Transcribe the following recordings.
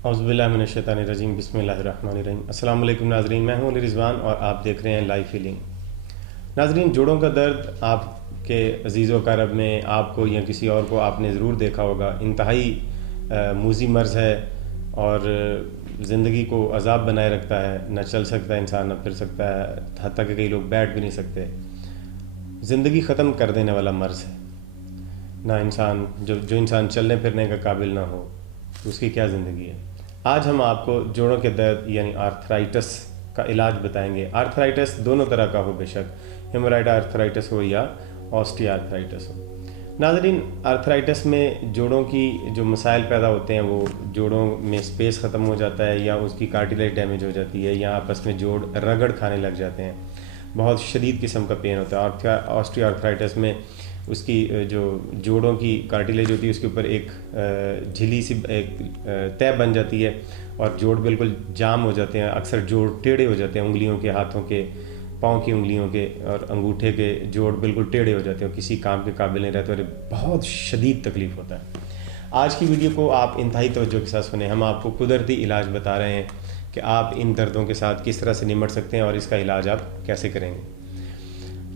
औज़ुबिल्लाहिमिनश्शैतानिर्रजीम बिस्मिल्लाहिर्रहमानिर्रहीम। अस्सलाम वालेकुम नाज़रीन, मैं हूं अली रिज़वान और आप देख रहे हैं लाइफ हीलिंग। नाज़रीन, जोड़ों का दर्द आपके अजीज़ क़रीब में आपको या किसी और को आपने ज़रूर देखा होगा। इंतहाई मूज़ी मर्ज़ है और ज़िंदगी को अज़ाब बनाए रखता है। न चल सकता है इंसान, न फिर सकता है, हत्ता कि कई लोग बैठ भी नहीं सकते। ज़िंदगी ख़त्म कर देने वाला मर्ज़ है ना। इंसान जो इंसान चलने फिरने का काबिल ना हो तो उसकी क्या ज़िंदगी है। आज हम आपको जोड़ों के दर्द यानी आर्थराइटिस का इलाज बताएंगे। आर्थराइटिस दोनों तरह का हो, बेशक हेमोराइड आर्थराइटिस हो या ऑस्टियोआर्थराइटिस हो। नाज़रीन, आर्थराइटिस में जोड़ों की जो मसाइल पैदा होते हैं वो जोड़ों में स्पेस ख़त्म हो जाता है या उसकी कार्टिलेज डैमेज हो जाती है या आपस में जोड़ रगड़ खाने लग जाते हैं। बहुत शदीद किस्म का पेन होता है। ऑस्टियोआर्थराइटिस में उसकी जो जोड़ों की कार्टिलेज होती है उसके ऊपर एक झिल्ली सी एक तह बन जाती है और जोड़ बिल्कुल जाम हो जाते हैं। अक्सर जोड़ टेढ़े हो जाते हैं, उंगलियों के, हाथों के, पाँव की उंगलियों के और अंगूठे के जोड़ बिल्कुल टेढ़े हो जाते हैं, किसी काम के काबिल नहीं रहते और बहुत शदीद तकलीफ़ होता है। आज की वीडियो को आप इंतहाई तवज्जो के साथ सुने। हम आपको कुदरती इलाज बता रहे हैं कि आप इन दर्दों के साथ किस तरह से निपट सकते हैं और इसका इलाज आप कैसे करेंगे।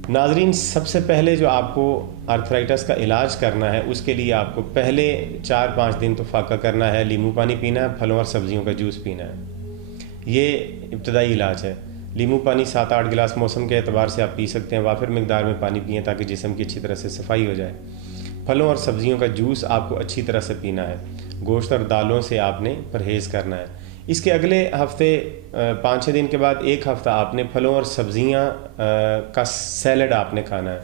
नाजरीन, सबसे पहले जो आपको आर्थराइटिस का इलाज करना है उसके लिए आपको पहले 4-5 दिन तो फाका करना है, नींबू पानी पीना है, फलों और सब्जियों का जूस पीना है। ये इब्तदाई इलाज है। नींबू पानी 7-8 गिलास मौसम के एतबार से आप पी सकते हैं। वाफिर मिकदार में पानी पिएँ ताकि जिस्म की अच्छी तरह से सफाई हो जाए। फलों और सब्जियों का जूस आपको अच्छी तरह से पीना है। गोश्त और दालों से आपने परहेज़ करना है। इसके अगले हफ्ते 5-6 दिन के बाद एक हफ़्ता आपने फलों और सब्जियां का सैलड आपने खाना है।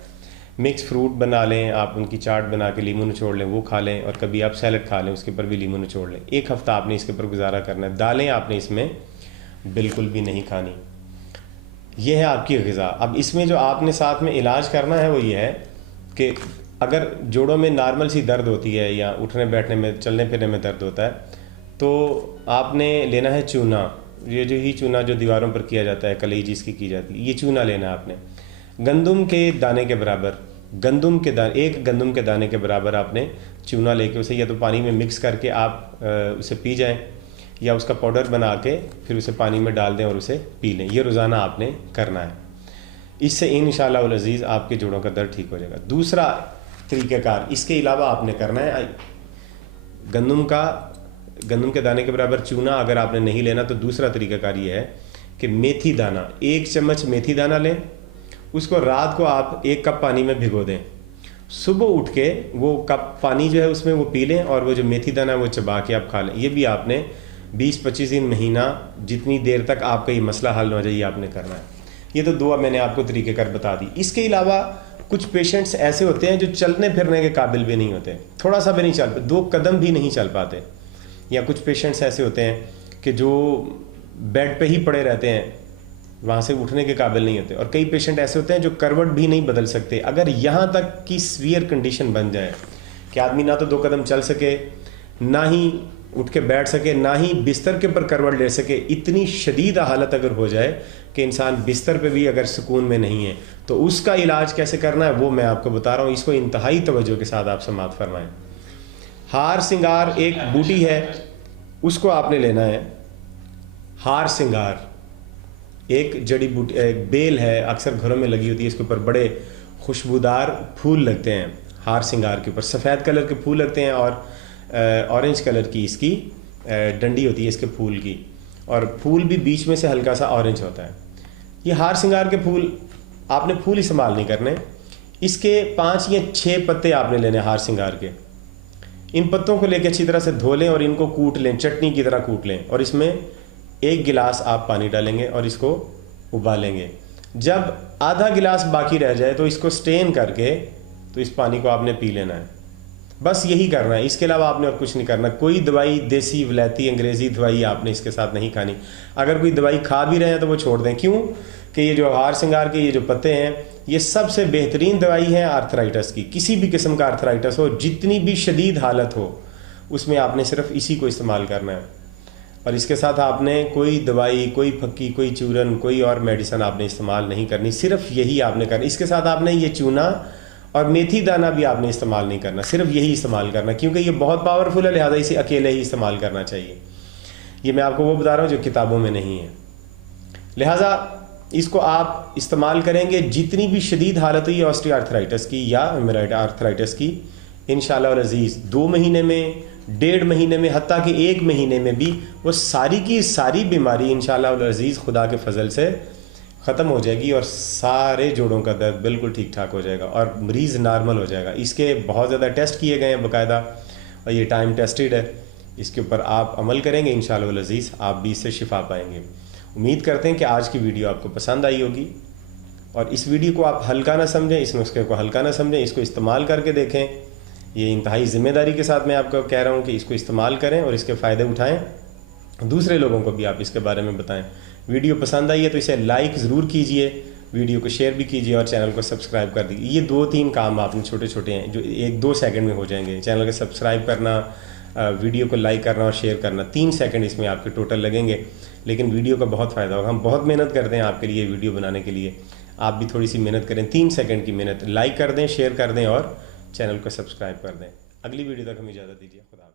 मिक्स फ्रूट बना लें, आप उनकी चाट बना के लीमू निचोड़ लें, वो खा लें, और कभी आप सैलड खा लें उसके ऊपर भी लीमू निचोड़ लें। एक हफ़्ता आपने इसके ऊपर गुजारा करना है। दालें आपने इसमें बिल्कुल भी नहीं खानी। यह है आपकी ग़िज़ा। अब इसमें जो आपने साथ में इलाज करना है वो ये है कि अगर जोड़ों में नॉर्मल सी दर्द होती है या उठने बैठने में, चलने फिरने में दर्द होता है तो आपने लेना है चूना। ये जो ही चूना जो दीवारों पर किया जाता है, कलई जिसकी की जाती है, ये चूना लेना है आपने। गंदुम के दाने के बराबर, एक गंदुम के दाने के बराबर आपने चूना लेके उसे या तो पानी में मिक्स करके आप उसे पी जाएं या उसका पाउडर बना के फिर उसे पानी में डाल दें और उसे पी लें। ये रोज़ाना आपने करना है। इससे इंशाअल्लाह उल अज़ीज़ आपके जोड़ों का दर्द ठीक हो जाएगा। दूसरा तरीक़ाकार इसके अलावा आपने करना है, गंदम के दाने के बराबर चूना अगर आपने नहीं लेना तो दूसरा तरीक़ाकार ये है कि मेथी दाना, 1 चम्मच मेथी दाना लें, उसको रात को आप 1 कप पानी में भिगो दें। सुबह उठ के वो कप पानी जो है उसमें वो पी लें और वो जो मेथी दाना है वो चबा के आप खा लें। ये भी आपने 20-25 दिन, महीना, जितनी देर तक आपका ये मसला हल हो जाए ये आपने करना है। ये तो दुआ मैंने आपको तरीक़ेकार बता दी। इसके अलावा कुछ पेशेंट्स ऐसे होते हैं जो चलने फिरने के काबिल भी नहीं होते, थोड़ा सा भी नहीं चल पाते, 2 कदम भी नहीं चल पाते। या कुछ पेशेंट्स ऐसे होते हैं कि जो बेड पे ही पड़े रहते हैं, वहाँ से उठने के काबिल नहीं होते। और कई पेशेंट ऐसे होते हैं जो करवट भी नहीं बदल सकते। अगर यहाँ तक की सीवियर कंडीशन बन जाए कि आदमी ना तो 2 कदम चल सके, ना ही उठ के बैठ सके, ना ही बिस्तर के ऊपर करवट ले सके, इतनी शदीद हालत अगर हो जाए कि इंसान बिस्तर पे भी अगर सुकून में नहीं है, तो उसका इलाज कैसे करना है वो मैं आपको बता रहा हूँ। इसको इंतहाई तवज्जो के साथ आप समाअत फरमाएं। हार सिंगार एक बूटी है, उसको आपने लेना है। हार सिंगार एक जड़ी बूटी, एक बेल है, अक्सर घरों में लगी होती है। इसके ऊपर बड़े खुशबूदार फूल लगते हैं। हार सिंगार के ऊपर सफ़ेद कलर के फूल लगते हैं और ऑरेंज कलर की इसकी डंडी होती है इसके फूल की, और फूल भी बीच में से हल्का सा ऑरेंज होता है। ये हार सिंगार के फूल आपने फूल इस्तेमाल नहीं करने। इसके 5 या 6 पत्ते आपने लेने हार सिंगार के। इन पत्तों को लेकर अच्छी तरह से धो लें और इनको कूट लें, चटनी की तरह कूट लें, और इसमें 1 गिलास आप पानी डालेंगे और इसको उबालेंगे। जब आधा गिलास बाकी रह जाए तो इसको स्टेन करके तो इस पानी को आपने पी लेना है। बस यही करना है, इसके अलावा आपने और कुछ नहीं करना। कोई दवाई, देसी, विलायती, अंग्रेज़ी दवाई आपने इसके साथ नहीं खानी। अगर कोई दवाई खा भी रहे हैं तो वो छोड़ दें। क्यों कि ये जो हार सिंगार के ये जो पत्ते हैं ये सबसे बेहतरीन दवाई है आर्थराइटिस की। किसी भी किस्म का आर्थराइटिस हो, जितनी भी शदीद हालत हो, उसमें आपने सिर्फ इसी को इस्तेमाल करना है। और इसके साथ आपने कोई दवाई, कोई फक्की, कोई चूरन, कोई और मेडिसिन आपने इस्तेमाल नहीं करनी, सिर्फ यही आपने करना। इसके साथ आपने ये चूना और मेथी दाना भी आपने इस्तेमाल नहीं करना, सिर्फ यही इस्तेमाल करना, क्योंकि ये बहुत पावरफुल है, लिहाजा इसे अकेले ही इस्तेमाल करना चाहिए। ये मैं आपको वो बता रहा हूँ जो किताबों में नहीं है। लिहाजा इसको आप इस्तेमाल करेंगे। जितनी भी शदीद हालत हुई ऑस्टियो आर्थराइटिस की या ह्यूमरॉइड आर्थराइटिस की, इंशाअल्लाह अज़ीज़ 2 महीने में, 1.5 महीने में, हत्ता कि 1 महीने में भी वो सारी की सारी बीमारी इंशाअल्लाह अज़ीज़ खुदा के फजल से ख़त्म हो जाएगी और सारे जोड़ों का दर्द बिल्कुल ठीक ठाक हो जाएगा और मरीज़ नॉर्मल हो जाएगा। इसके बहुत ज़्यादा टेस्ट किए गए हैं बाकायदा और ये टाइम टेस्टेड है। इसके ऊपर आप अमल करेंगे इंशाअल्लाह अज़ीज़, आप भी इससे शिफा पाएंगे। उम्मीद करते हैं कि आज की वीडियो आपको पसंद आई होगी और इस वीडियो को आप हल्का ना समझें, इस नुस्खे को हल्का ना समझें, इसको इस्तेमाल करके देखें। ये इंतहाई ज़िम्मेदारी के साथ मैं आपको कह रहा हूँ कि इसको इस्तेमाल करें और इसके फ़ायदे उठाएं। दूसरे लोगों को भी आप इसके बारे में बताएं। वीडियो पसंद आई है तो इसे लाइक ज़रूर कीजिए, वीडियो को शेयर भी कीजिए और चैनल को सब्सक्राइब कर दीजिए। ये 2-3 काम आपने छोटे छोटे हैं जो 1-2 सेकंड में हो जाएंगे। चैनल को सब्सक्राइब करना, वीडियो को लाइक करना और शेयर करना, 3 सेकंड इसमें आपके टोटल लगेंगे, लेकिन वीडियो का बहुत फ़ायदा होगा। हम बहुत मेहनत करते हैं आपके लिए वीडियो बनाने के लिए, आप भी थोड़ी सी मेहनत करें। 3 सेकंड की मेहनत, लाइक कर दें, शेयर कर दें और चैनल को सब्सक्राइब कर दें। अगली वीडियो तक हमें इजाज़त दीजिए। खुदा।